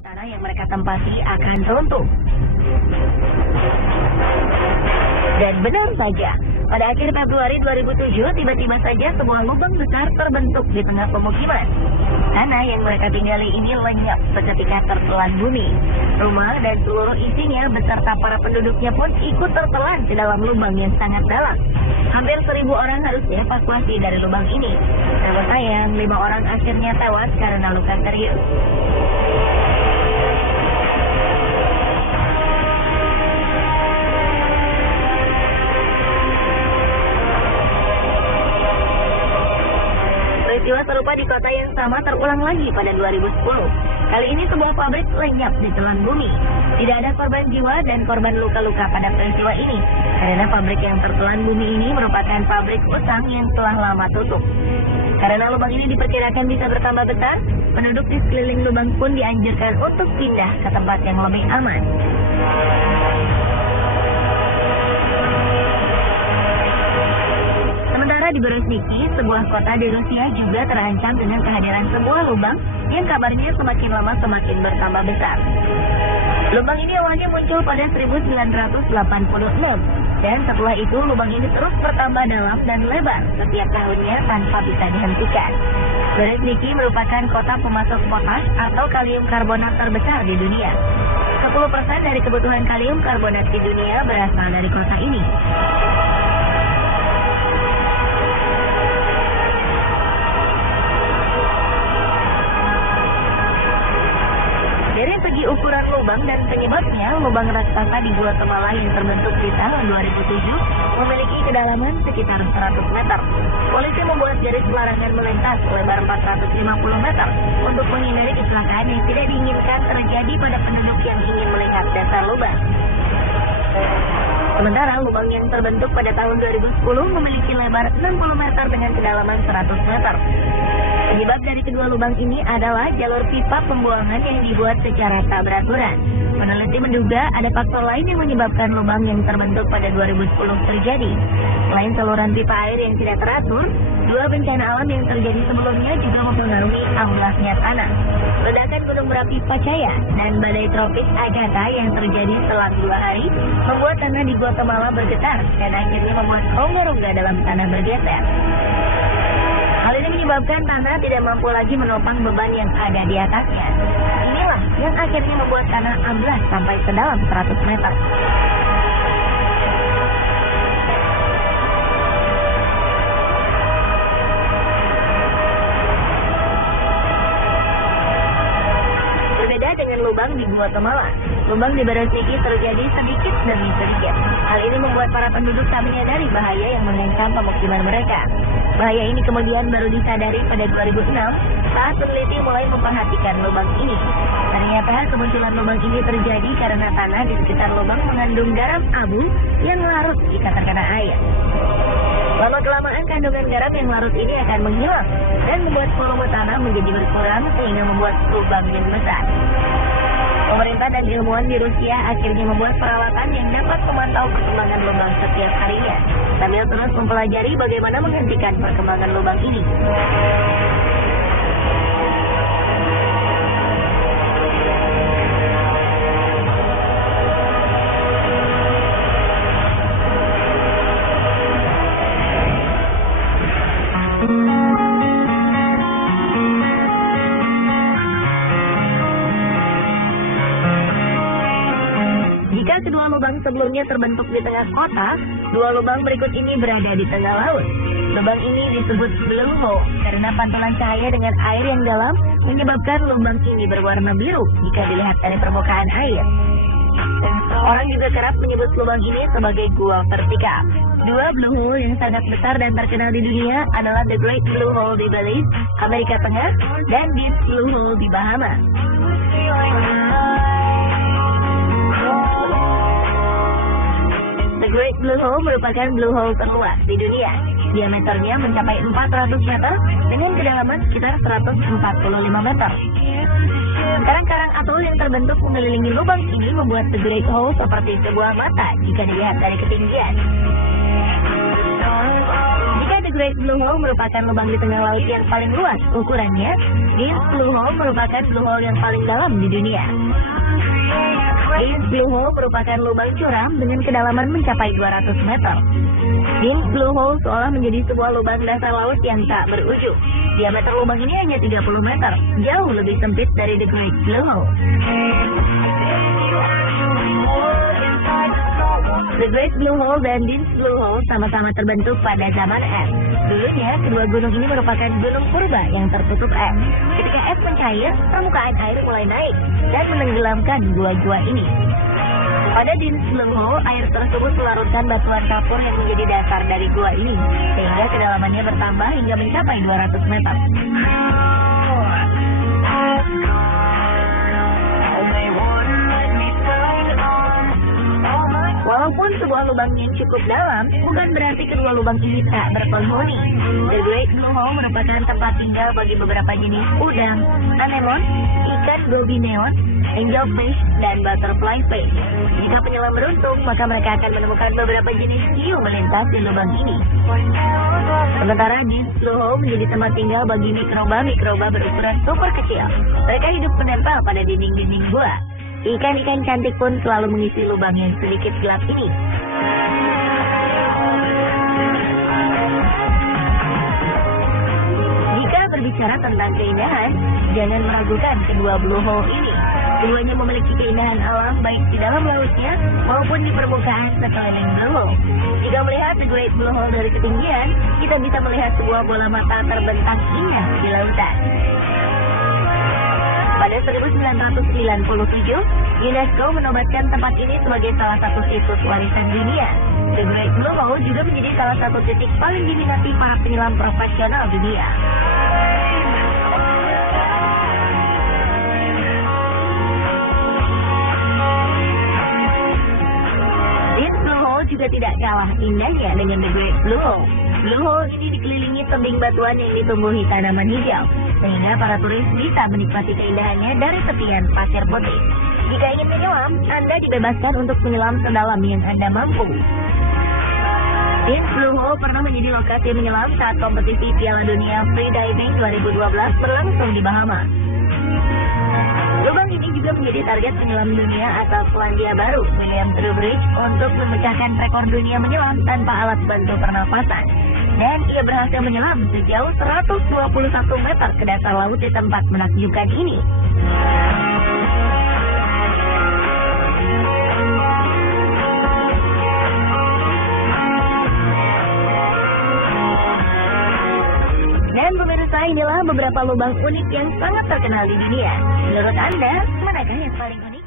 tanah yang mereka tempati akan runtuh. Dan benar saja, pada akhir Februari 2007, tiba-tiba saja sebuah lubang besar terbentuk di tengah pemukiman. Tanah yang mereka tinggali ini lenyap seketika tertelan bumi. Rumah dan seluruh isinya beserta para penduduknya pun ikut tertelan ke dalam lubang yang sangat dalam. Hampir 1.000 orang harus dievakuasi dari lubang ini. Namun sayang, 5 orang akhirnya tewas karena luka serius. Peristiwa serupa di kota yang sama terulang lagi pada 2010. Kali ini sebuah pabrik lenyap di telan bumi. Tidak ada korban jiwa dan korban luka-luka pada peristiwa ini, karena pabrik yang tertelan bumi ini merupakan pabrik usang yang telah lama tutup. Karena lubang ini diperkirakan bisa bertambah besar, penduduk di sekeliling lubang pun dianjurkan untuk pindah ke tempat yang lebih aman. Di Berezhniki, sebuah kota di Rusia juga terancam dengan kehadiran sebuah lubang yang kabarnya semakin lama semakin bertambah besar. Lubang ini awalnya muncul pada 1986, dan setelah itu lubang ini terus bertambah dalam dan lebar setiap tahunnya tanpa bisa dihentikan. Berezhniki merupakan kota pemasok potas atau kalium karbonat terbesar di dunia. 10% dari kebutuhan kalium karbonat di dunia berasal dari kota ini. Dari segi ukuran lubang dan penyebabnya, lubang raksasa di Guatemala yang terbentuk di tahun 2007 memiliki kedalaman sekitar 100 meter. Polisi membuat garis larangan melintas lebar 450 meter untuk menghindari kecelakaan yang tidak diinginkan terjadi pada penduduk yang ingin melihat dasar lubang. Sementara lubang yang terbentuk pada tahun 2010 memiliki lebar 60 meter dengan kedalaman 100 meter. Penyebab dari kedua lubang ini adalah jalur pipa pembuangan yang dibuat secara tak beraturan. Peneliti menduga ada faktor lain yang menyebabkan lubang yang terbentuk pada 2010 terjadi. Selain saluran pipa air yang tidak teratur, 2 bencana alam yang terjadi sebelumnya juga mempengaruhi amblasnya tanah. Ledakan gunung berapi Pacaya dan badai tropis Agatha yang terjadi selang 2 hari membuat tanah di Guatemala bergetar dan akhirnya membuat rongga-rongga dalam tanah bergeser. Hal ini menyebabkan tanah tidak mampu lagi menopang beban yang ada di atasnya. Inilah yang akhirnya membuat tanah amblas sampai sedalam 100 meter. Berbeda dengan lubang di Guatemala, lubang di Berezhniki terjadi sedikit demi sedikit. Hal ini membuat para penduduk tak menyadari bahaya yang mengancam pemukiman mereka. Bahaya ini kemudian baru disadari pada 2006 saat peneliti mulai memperhatikan lubang ini. Ternyata kemunculan lubang ini terjadi karena tanah di sekitar lubang mengandung garam abu yang larut jika terkena air. Lama-kelamaan kandungan garam yang larut ini akan menghilang dan membuat volume tanah menjadi berkurang sehingga membuat lubang yang besar. Pemerintah dan ilmuwan di Rusia akhirnya membuat peralatan yang dapat memantau perkembangan lubang setiap harinya, sambil terus mempelajari bagaimana menghentikan perkembangan lubang ini. Kedua lubang sebelumnya terbentuk di tengah kota, 2 lubang berikut ini berada di tengah laut. Lubang ini disebut blue hole karena pantulan cahaya dengan air yang dalam menyebabkan lubang ini berwarna biru jika dilihat dari permukaan air. Orang juga kerap menyebut lubang ini sebagai gua vertikal. 2 blue hole yang sangat besar dan terkenal di dunia adalah The Great Blue Hole di Belize, Amerika Tengah, dan Deep Blue Hole di Bahama. The Great Blue Hole merupakan blue hole terluas di dunia. Diameternya mencapai 400 meter dengan kedalaman sekitar 145 meter. Karang-karang atol yang terbentuk mengelilingi lubang ini membuat The Great Hole seperti sebuah mata jika dilihat dari ketinggian. Jika The The Great Blue Hole merupakan lubang di tengah laut yang paling luas ukurannya. Dean's Blue Hole merupakan blue hole yang paling dalam di dunia. Dean's Blue Hole merupakan lubang curam dengan kedalaman mencapai 200 meter. Dean's Blue Hole seolah menjadi sebuah lubang dasar laut yang tak berujung. Diameter lubang ini hanya 30 meter, jauh lebih sempit dari The Great Blue Hole. The Great Blue Hole dan Dean's Blue Hole sama-sama terbentuk pada zaman es. Dulunya, kedua gunung ini merupakan gunung purba yang tertutup es. Ketika es mencair, permukaan air mulai naik dan menenggelamkan gua-gua ini. Pada Dean's Blue Hole, air tersebut melarutkan batuan kapur yang menjadi dasar dari gua ini, sehingga kedalamannya bertambah hingga mencapai 200 meter. Walaupun sebuah lubang yang cukup dalam, bukan berarti kedua lubang ini tak berpenghuni. The Great Blue Hole merupakan tempat tinggal bagi beberapa jenis udang, anemon, ikan goby neon, angelfish, dan butterfly fish. Jika penyelam beruntung, maka mereka akan menemukan beberapa jenis hiu melintas di lubang ini. Sementara Dean's Blue Hole menjadi tempat tinggal bagi mikroba-mikroba berukuran super kecil. Mereka hidup menempel pada dinding-dinding gua. Ikan-ikan cantik pun selalu mengisi lubang yang sedikit gelap ini. Jika berbicara tentang keindahan, jangan meragukan kedua blue hole ini. Keduanya memiliki keindahan alam baik di dalam lautnya maupun di permukaan sekeliling blue hole. Jika melihat The Great Blue Hole dari ketinggian, kita bisa melihat sebuah bola mata terbentang indah di lautan. Pada 1997, UNESCO menobatkan tempat ini sebagai salah satu situs warisan dunia. The Great Blue Hole juga menjadi salah satu titik paling diminati para penyelam profesional dunia. Dean's Blue Hole juga tidak kalah indahnya dengan The Great Blue Hole. Blue Hole ini dikelilingi tebing batuan yang ditumbuhi tanaman hijau, sehingga para turis bisa menikmati keindahannya dari tepian pasir putih. Jika ingin menyelam, Anda dibebaskan untuk menyelam sedalam yang Anda mampu. Dean's Blue Hole pernah menjadi lokasi menyelam saat kompetisi Piala Dunia Freediving 2012 berlangsung di Bahama. Lubang ini juga menjadi target penyelam dunia asal Selandia Baru, William Trowbridge, untuk memecahkan rekor dunia menyelam tanpa alat bantu pernapasan. Dan ia berhasil menyelam sejauh 121 meter ke dasar laut di tempat menakjubkan ini. Dan pemirsa, inilah beberapa lubang unik yang sangat terkenal di dunia. Menurut Anda, manakah yang paling unik?